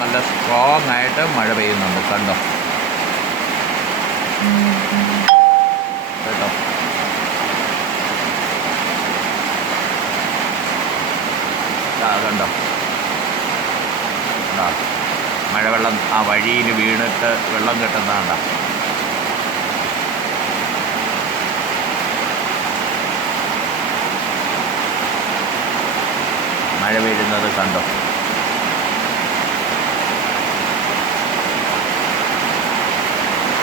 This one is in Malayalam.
നല്ല സ്ട്രോങ് ആയിട്ട് മഴ പെയ്യുന്നുണ്ട്. കണ്ടോ കേട്ടോ. കണ്ടോ മഴവെള്ളം ആ വഴിയിൽ വീണിട്ട് വെള്ളം കെട്ടുന്നതാണ്ട. മഴ വീഴുന്നത് കണ്ടോ.